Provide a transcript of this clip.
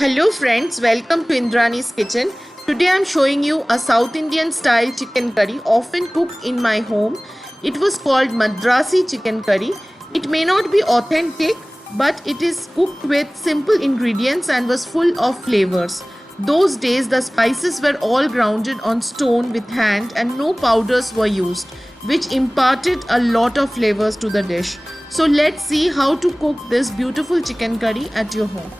Hello friends, welcome to Indrani's kitchen. Today I am showing you a South Indian style chicken curry often cooked in my home. It was called Madrasi chicken curry. It may not be authentic, but it is cooked with simple ingredients and was full of flavors. Those days the spices were all grounded on stone with hand and no powders were used, which imparted a lot of flavors to the dish. So let's see how to cook this beautiful chicken curry at your home.